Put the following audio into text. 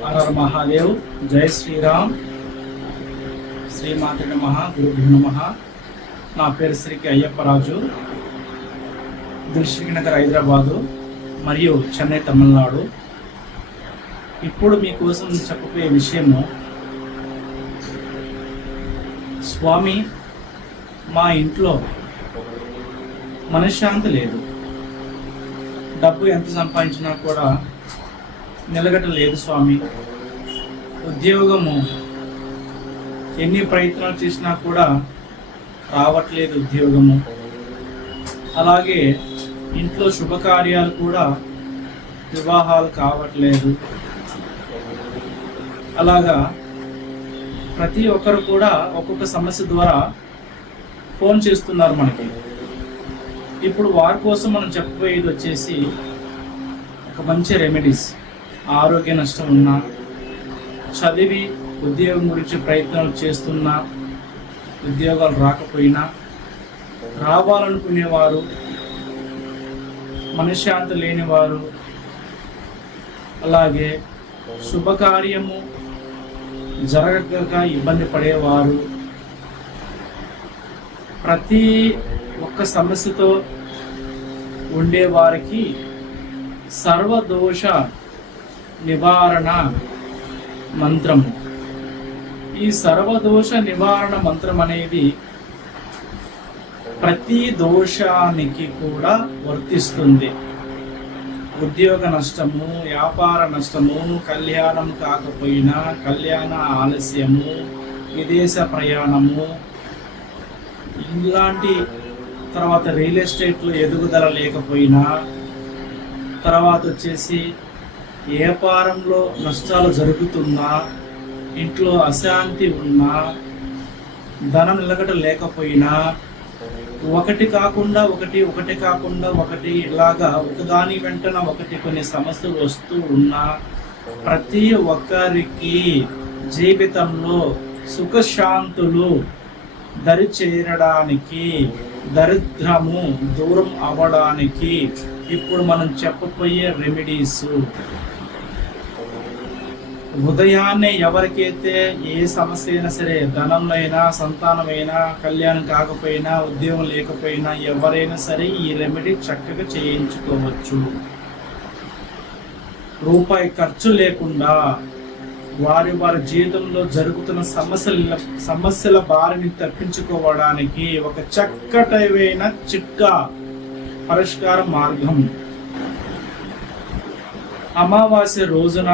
హర మహాదేవ్. జై శ్రీరామ్. శ్రీమాత నమః. గురుభ్యో నమః. నా పేరు శ్రీ అయ్యప్పరాజు. దిల్సుఖ్ నగర్ హైదరాబాదు మరియు చెన్నై తమిళనాడు. ఇప్పుడు మీకోసం చెప్పబోయే విషయము, స్వామి మా ఇంట్లో మనశ్శాంతి లేదు. డబ్బు ఎంత సంపాదించినా కూడా నిలగట్టలేదు స్వామి. ఉద్యోగము ఎన్ని ప్రయత్నాలు చేసినా కూడా రావట్లేదు ఉద్యోగము. అలాగే ఇంట్లో శుభకార్యాలు కూడా, వివాహాలు కావట్లేదు. అలాగా ప్రతి ఒక్కరు కూడా ఒక్కొక్క సమస్య ద్వారా ఫోన్ చేస్తున్నారు మనకి. ఇప్పుడు వారి కోసం మనం చెప్పబోయేది వచ్చేసి ఒక మంచి రెమెడీస్. ఆరోగ్య నష్టం ఉన్నా, చదివి ఉద్యోగం గురించి ప్రయత్నాలు చేస్తున్నా, ఉద్యోగాలు రాకపోయినా, రావాలనుకునేవారు, మనశ్శాంతి లేనివారు, అలాగే శుభకార్యము జరగక ఇబ్బంది పడేవారు, ప్రతి ఒక్క సమస్యతో ఉండేవారికి సర్వదోష నివారణ మంత్రము. ఈ సర్వదోష నివారణ మంత్రం అనేది ప్రతి దోషానికి కూడా వర్తిస్తుంది. ఉద్యోగ నష్టము, వ్యాపార నష్టము, కళ్యాణం కాకపోయినా, కళ్యాణ ఆలస్యము, విదేశ ప్రయాణము, ఇలాంటి తర్వాత రియల్ ఎస్టేట్లో ఎదుగుదల లేకపోయినా, తర్వాత వచ్చేసి వ్యాపారంలో నష్టాలు జరుగుతున్నా, ఇంట్లో అశాంతి ఉన్నా, ధనం నిలకడ లేకపోయినా, ఒకటి కాకుండా ఒకటి, ఒకటి కాకుండా ఒకటి, ఇలాగా ఒకదాని వెంటన ఒకటి కొన్ని సమస్యలు వస్తూ ఉన్నా, ప్రతి ఒక్కరికి జీవితంలో సుఖశాంతులు దరి చేరడానికి, దరిద్రము దూరం అవ్వడానికి ఇప్పుడు మనం చెప్పబోయే రెమెడీస్. ఉదయాన్నే ఎవరికైతే ఏ సమస్య అయినా సరే, ధనంలో, సంతానమైనా, కళ్యాణం కాకపోయినా, ఉద్యోగం లేకపోయినా, ఎవరైనా సరే ఈ రెమెడీ చక్కగా చేయించుకోవచ్చు. రూపాయి ఖర్చు లేకుండా వారి జీవితంలో జరుగుతున్న సమస్యల బారిని తప్పించుకోవడానికి ఒక చక్కటైన చిట్కా పరిష్కార మార్గం. అమావాస్య రోజున